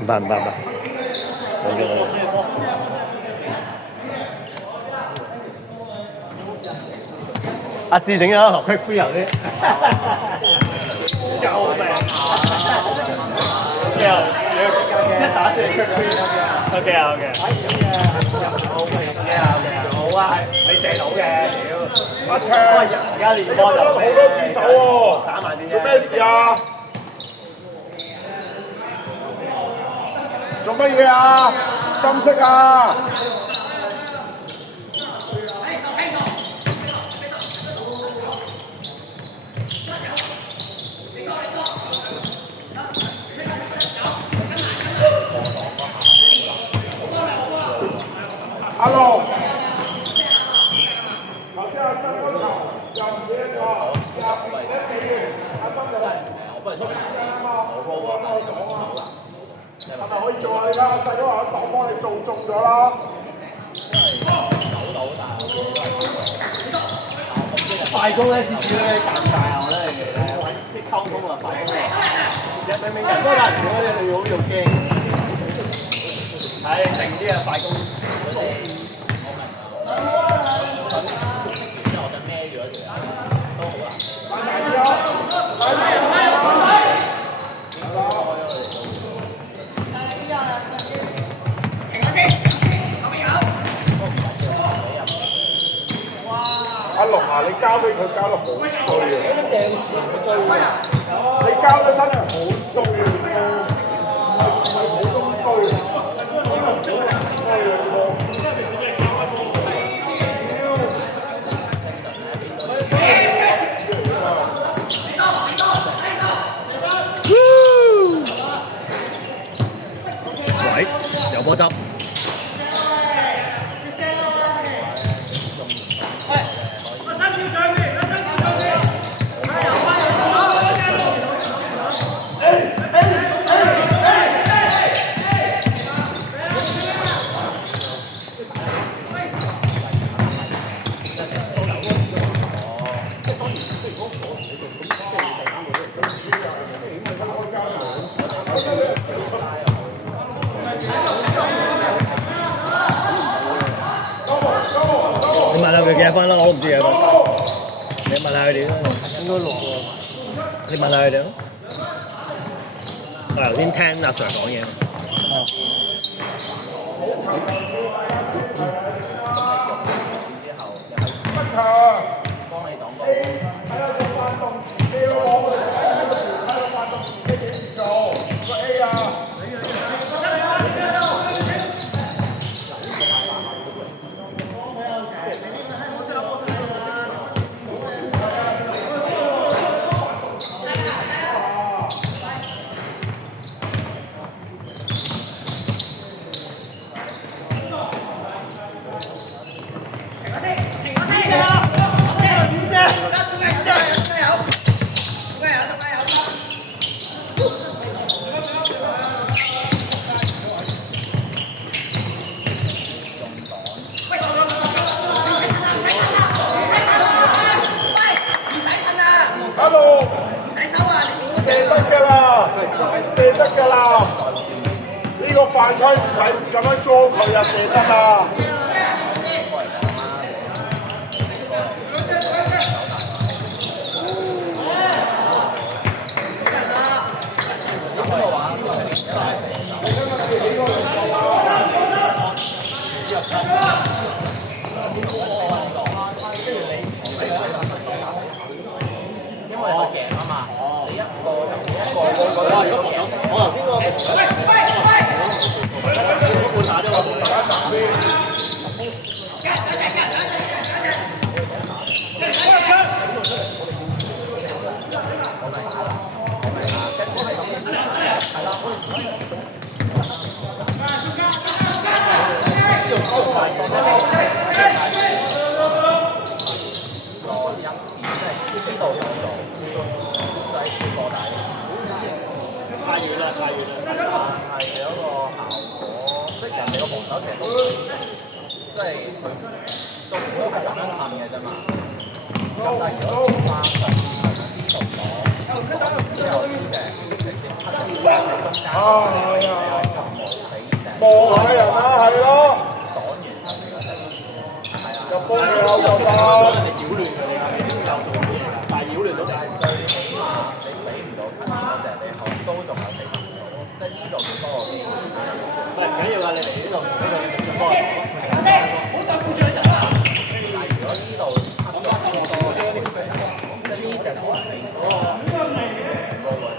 唔辦，等陣。阿志整咗個 quick free 先。救命！一打四 quick free。OK 啊，OK。好啊，你射到嘅，屌！阿長，而家練波就好多次手喎，打慢啲。做咩事啊？做乜嘢啊？深色啊！阿龍，頭先阿新嗰球又唔記得咗，又唔記得俾阿新就嚟，我講啊，係咪可以做啊？你睇阿細佬話擋幫你做中咗啦。快攻咧，次次咧尷尬啊！我覺得你啲溝通啊，快攻啊，明明人多人少咧，你好驚。係定啲啊，快攻。阿龍啊，你交俾佢交得好衰啊！掟錢佢追啊！你交得真係好衰啊！唔係普通衰啊！衰啊！喂，有波執。你問下佢幾多分啦，我都唔知幾多分。你問下佢哋啦，應該6喎。你問下佢哋咯。我頭先聽阿 Sir 講嘢。射得㗎啦！呢個犯規唔使咁樣捉佢啊，射得啊！遠啦，太遠啦。係有一個效果，即係人哋個防守其實都即係佢都係咁樣噴嘅啫嘛。咁但係如果翻上啲動作，之後啲隻直接噴喺中間，望下人啊，係咯，擋完人哋個陣，係啊，入波嘅有就得。人哋擾亂佢哋，你都有做嘢，但係擾亂到就係最起碼你俾唔到噴嗰隻，你後都仲有死唔到，即係呢度幾多個機會。唔緊要㗎，你嚟呢度你就幫人。但係如果呢度噴到好多，即係呢隻可能你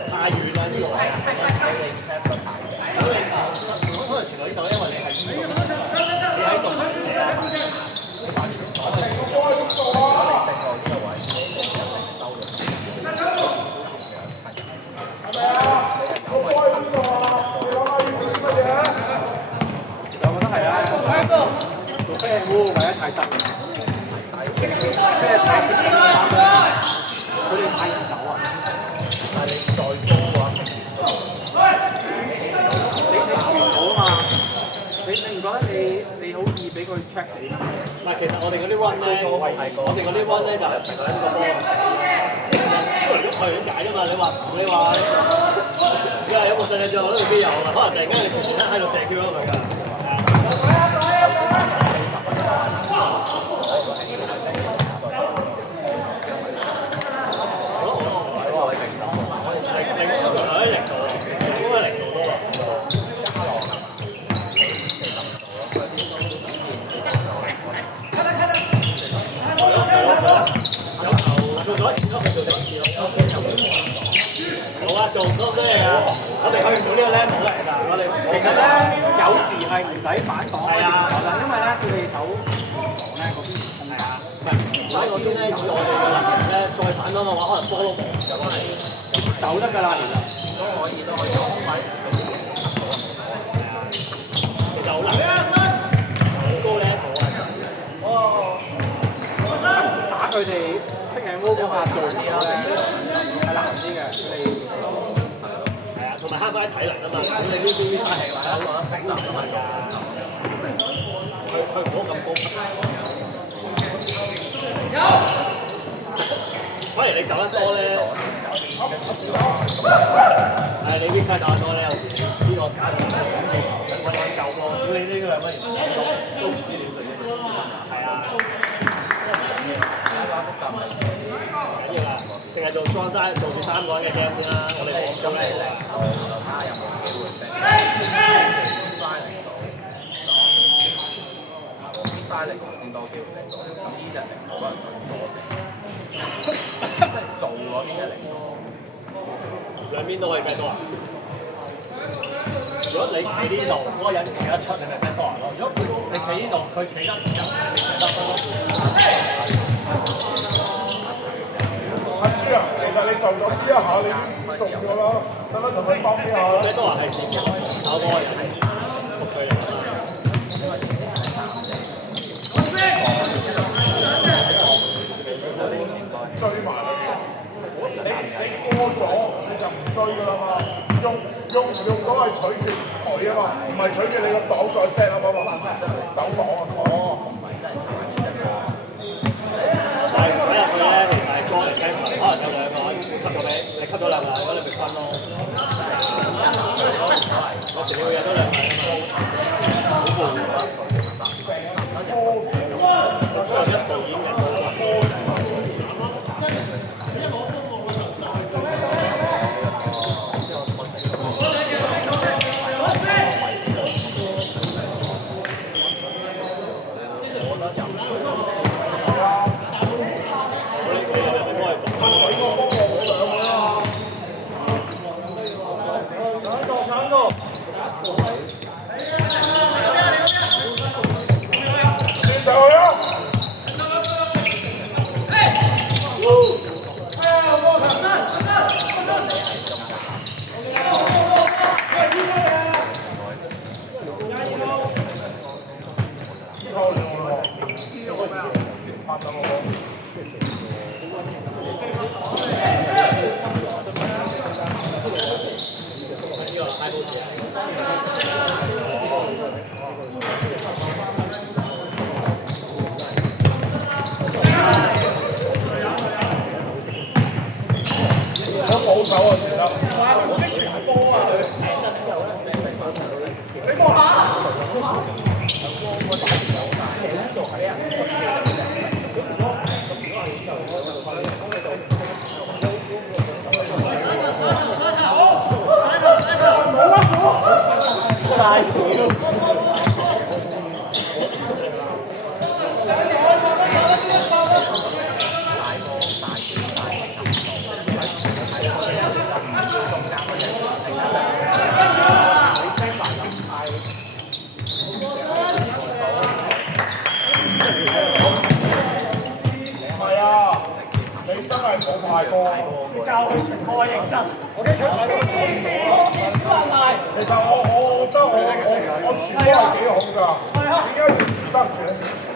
太遠啦呢個位，你 check 得太遠。可能傳到呢度，因為你係呢度，你喺度射啊，你把傳咗。如果你正落呢個位，你一定兜到。我覺得係啊，做飛烏或者太得，即係太貼身打佢哋太人手啊！但係你再高嘅話，你傳唔到啊嘛！你唔覺得你好易俾佢 check 死咩？唔係，其實我哋嗰啲 run 咧，我哋嗰啲 run 咧就係成日喺呢個波，喐嚟喐去咁解啫嘛。你話有冇上嘅啫？我都未必有啊。可能突然間你前咧喺度射 Q 咁樣㗎。做咗一次咯，佢做第二次咯。好啊，做唔到咩啊？我哋去唔到呢個 level 嚟㗎。我哋其實咧，有時係唔使反擋嘅，因為咧佢哋守咧嗰邊係啊，喺嗰邊咧，以我哋嘅能力咧，再反擋嘅話，可能波都冇，就係走得㗎啦，其實都可以放低。其實好難，好高 level 啊！打佢哋拼命烏嗰下做啲咧係難啲嘅，佢哋係啊，同埋慳翻啲體能啊嘛。咁你呢啲嘥氣啦，我覺得頂就唔係㗎，去唔到咁高。反而你走得多咧，係你啲嘥走得多咧，有時呢個假嘅揾夠咯。你呢個兩蚊都唔知料嘅啫，係啊。緊要啦，淨係做雙嘥，做住3個人嘅 game 先啦。我哋講咗咧，睇下有冇機會俾嘥力到，啲嘥力先多機會嚟到。咁呢隻力可能多啲，即係做嗰邊嘅力多。兩邊都可以 back door。如果你企呢度，嗰個人企得出，你咪 back door 咯。如果你企呢度，佢企得唔入，你企得多。阿朱啊，其實你就咗呢一下，你已經中咗啦，使乜同佢幫呢下咧？ back door 係自己手嗰個人仆佢嚟。追埋佢嘅，你過咗你就唔追㗎啦嘛，用嗰係取決佢啊嘛，唔係取決你個檔再 set 啊嘛，走檔啊，但係踩入去咧，其實係裝嚟雞可能有2個吸咗你，你吸咗2個，咁你咪分咯。我前面會有多2個啊嘛，好攰啊！一步已經贏咗啦。太多，教佢全部係認真。其實我覺得我前波係幾好㗎，點解要唔得嘅？